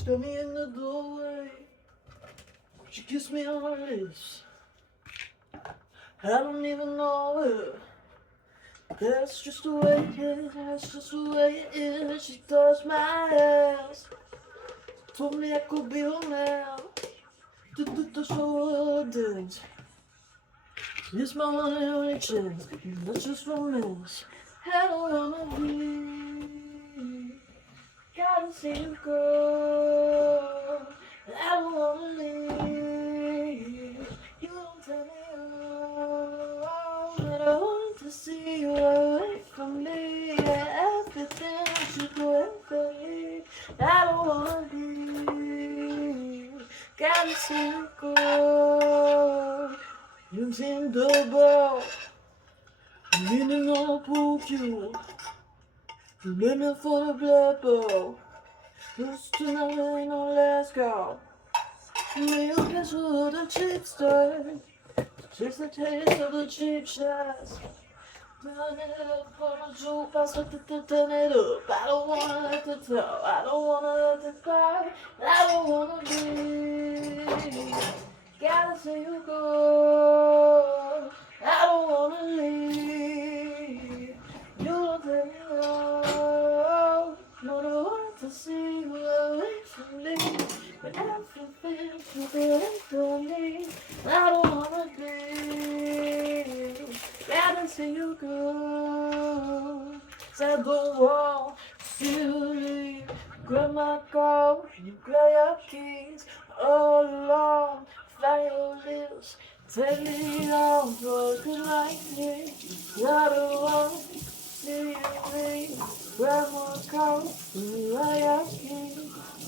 Stop me in the doorway. She kissed me on the lips. I don't even know her. That's just the way it is. That's just the way it is. She touched my ass. Told me I could be her man. To show her dance. It's my one and only chance. That's just romance. I don't wanna be. Gotta see you go. I don't wanna leave. You don't tell me oh, but I want to see you away from me. Everything should go for me. I don't wanna be. Gotta see you go. You seem double. Leaning on a pool cue. Living for the blood bowl. Used to nothing, no let's go. Real picture of the cheap stuff. Just the taste of the cheap shots. Turn it up for the jukebox, turn it up. I don't wanna let the tell, I don't wanna let the cry. I don't wanna be. Gotta see you go. I don't wanna leave. You don't tell me no. No, I want to see you away from me. But everything should be away from me. I don't wanna be. Gotta see you go. I don't want to see you leave. Grab my coat, you grab your keys. All along, fly your lips. Take me on for a good like me. I don't want to see you leave. Grab my coat, you grab your keys.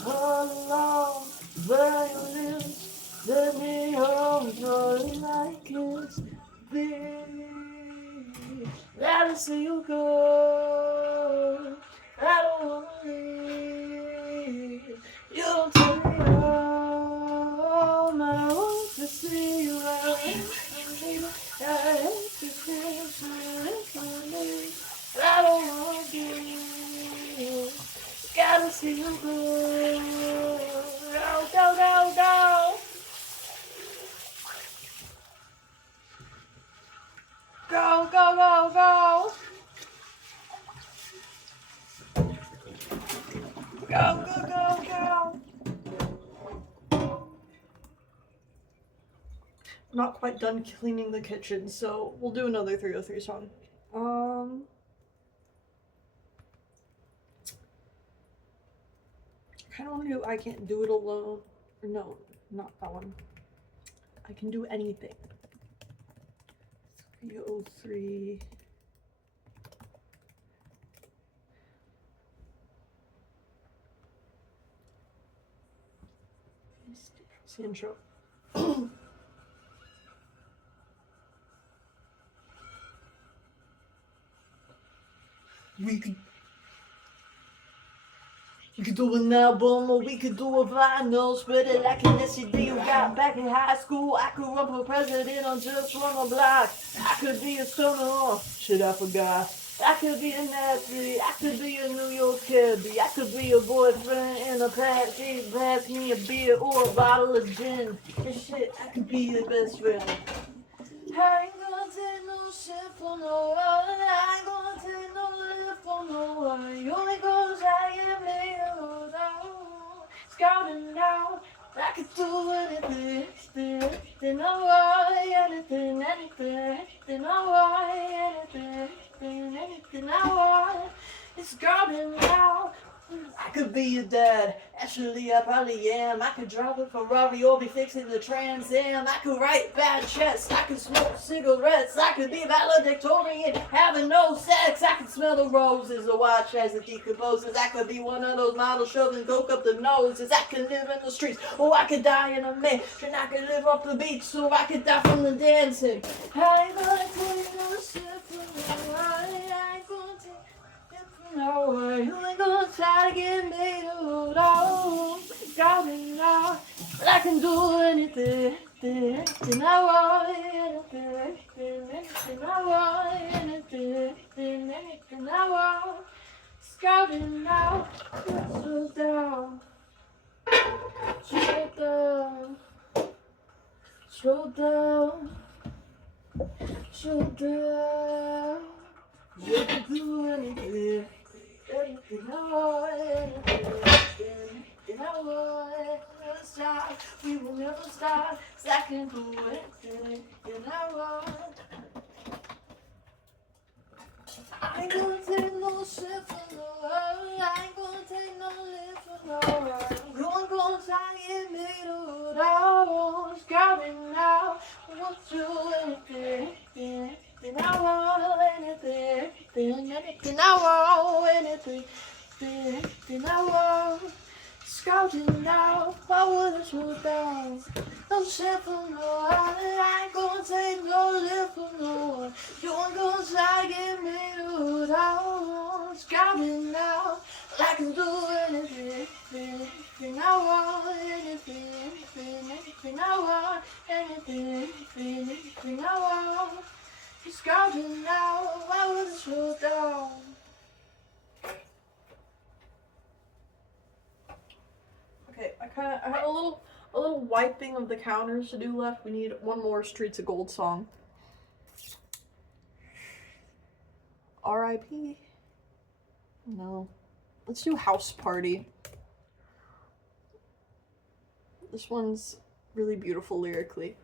All along, fly your lips. Take me on for a good like kiss. Baby, gotta see you go. I don't wanna leave. You don't tell me no, but I want to see you away from me. I hate to feel away from me. I don't wanna be. Gotta see you go. Go, go, go, go. Go, go, go, go. Go, go, go, go. Not quite done cleaning the kitchen, so we'll do another 303 song. I kind of want to do I Can't Do It Alone. Or no, not that one. I Can Do Anything. 303. It's the intro. We could do an album or we could do a vinyl. Spread it like an SCD you got back in high school. I could run for president on just one block. I could be a stoner or shit I forgot. I could be a Nazi, I could be a New York cabbie. I could be a boyfriend in a past. She'd pass me a beer or a bottle of gin. And shit, I could be your best friend. I ain't gonna take no shit for no one. I ain't gonna take no lip for no one. You only goes I get me alone. Scouting out, I could do anything, anything I want, anything, anything I want, anything I want. It's scouting out. I could be your dad, actually I probably am. I could drive a Ferrari or be fixing the Trans Am. I could write bad checks, I could smoke cigarettes. I could be valedictorian, having no sex. I could smell the roses or watch as it decomposes. I could be one of those models shoving coke up the noses. I could live in the streets, or I could die in a mansion. I could live off the beach, so I could die from the dancing. I ain't gonna take no shit from no one. I ain't gonna take no, you ain't gonna try to get me to know. Got me now. I can do anything, anything I want, anything I want, anything I want. Scouting out, so down. Slow down, slow down, slow down. You can do anything, anything I want, anything I want. Never stop, we will never stop. 'Cause I can do anything I want. I ain't gonna take no shit from no one. I ain't gonna take no lip from no one. Gonna try to get me to the wall. Scouting now. I want you anything I want. Anything I want. Anything I want. Scouting now. I want you down. No shit from no one. I ain't gonna take no lip from no one. You ain't gonna try to get me to the wall. Scouting now. I can do anything I want, anything I want, anything I want. You're scouting now, I was slow down. Okay, I have a little wiping of the counters to do left. We need one more Streets of Gold song. R.I.P. No. Let's do House Party. This one's really beautiful lyrically.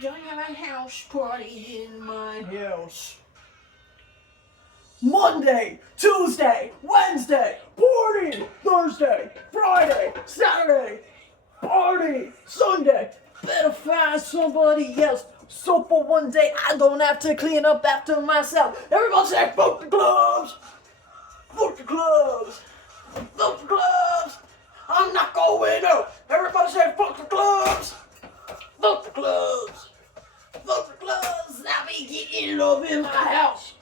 Gonna have a house party in my house. Monday, Tuesday, Wednesday, party! Thursday, Friday, Saturday, party! Sunday, better find somebody else. So for one day, I don't have to clean up after myself. Everybody say, fuck the clubs! Fuck the clubs! Fuck the clubs! I'm not going out! Everybody say, fuck the clubs! Fuck the clubs! Fuck the clubs! I be getting love in my house.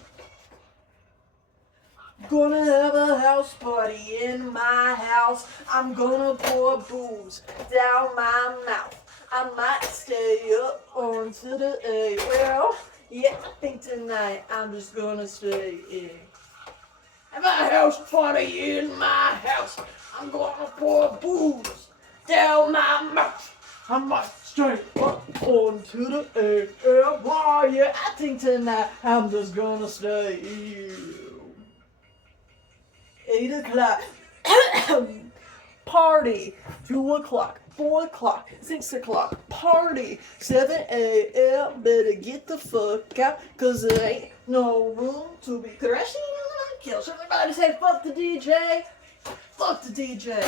Gonna have a house party in my house. I'm gonna pour booze down my mouth. I might stay up onto the A. Well, yeah, I think tonight I'm just gonna stay in. Have a house party in my house. I'm gonna pour booze down my mouth. I might stay up onto the A. Well, yeah, I think tonight I'm just gonna stay in. 8 o'clock. Party. 2 o'clock. 4 o'clock, 6 o'clock, party, 7 a.m. Better get the fuck out, 'cause there ain't no room to be thrashing on kills. Everybody say fuck the DJ, fuck the DJ,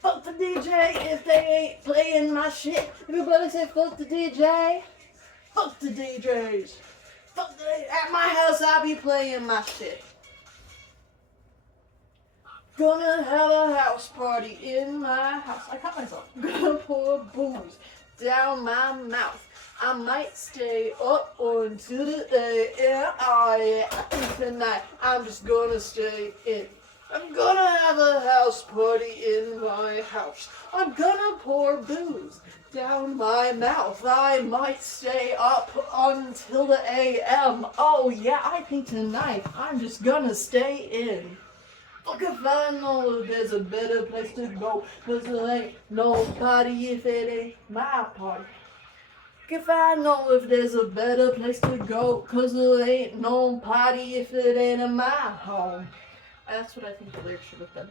fuck the DJ if they ain't playing my shit. Everybody say fuck the DJ, fuck the DJs, at my house I be playing my shit. Gonna have a house party in my house. I caught myself. Gonna pour booze down my mouth. I might stay up until the AM. Oh yeah, I think tonight I'm just gonna stay in. I'm gonna have a house party in my house. I'm gonna pour booze down my mouth. I might stay up until the AM. Oh yeah, I think tonight I'm just gonna stay in. Fuck if I know if there's a better place to go, 'cause there ain't no party if it ain't my party. If I know if there's a better place to go, 'cause there ain't no party if it ain't in my home. That's what I think the lyrics should have been.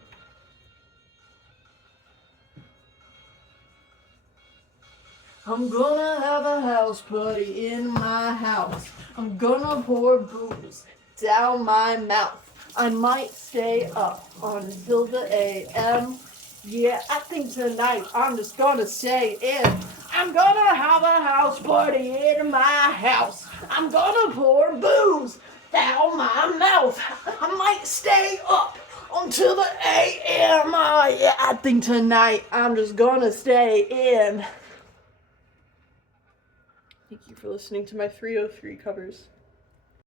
I'm gonna have a house party in my house. I'm gonna pour booze down my mouth. I might stay up until the AM. Yeah, I think tonight I'm just gonna stay in. I'm gonna have a house party in my house. I'm gonna pour booze down my mouth. I might stay up until the AM. Yeah, I think tonight I'm just gonna stay in. Thank you for listening to my 303 covers.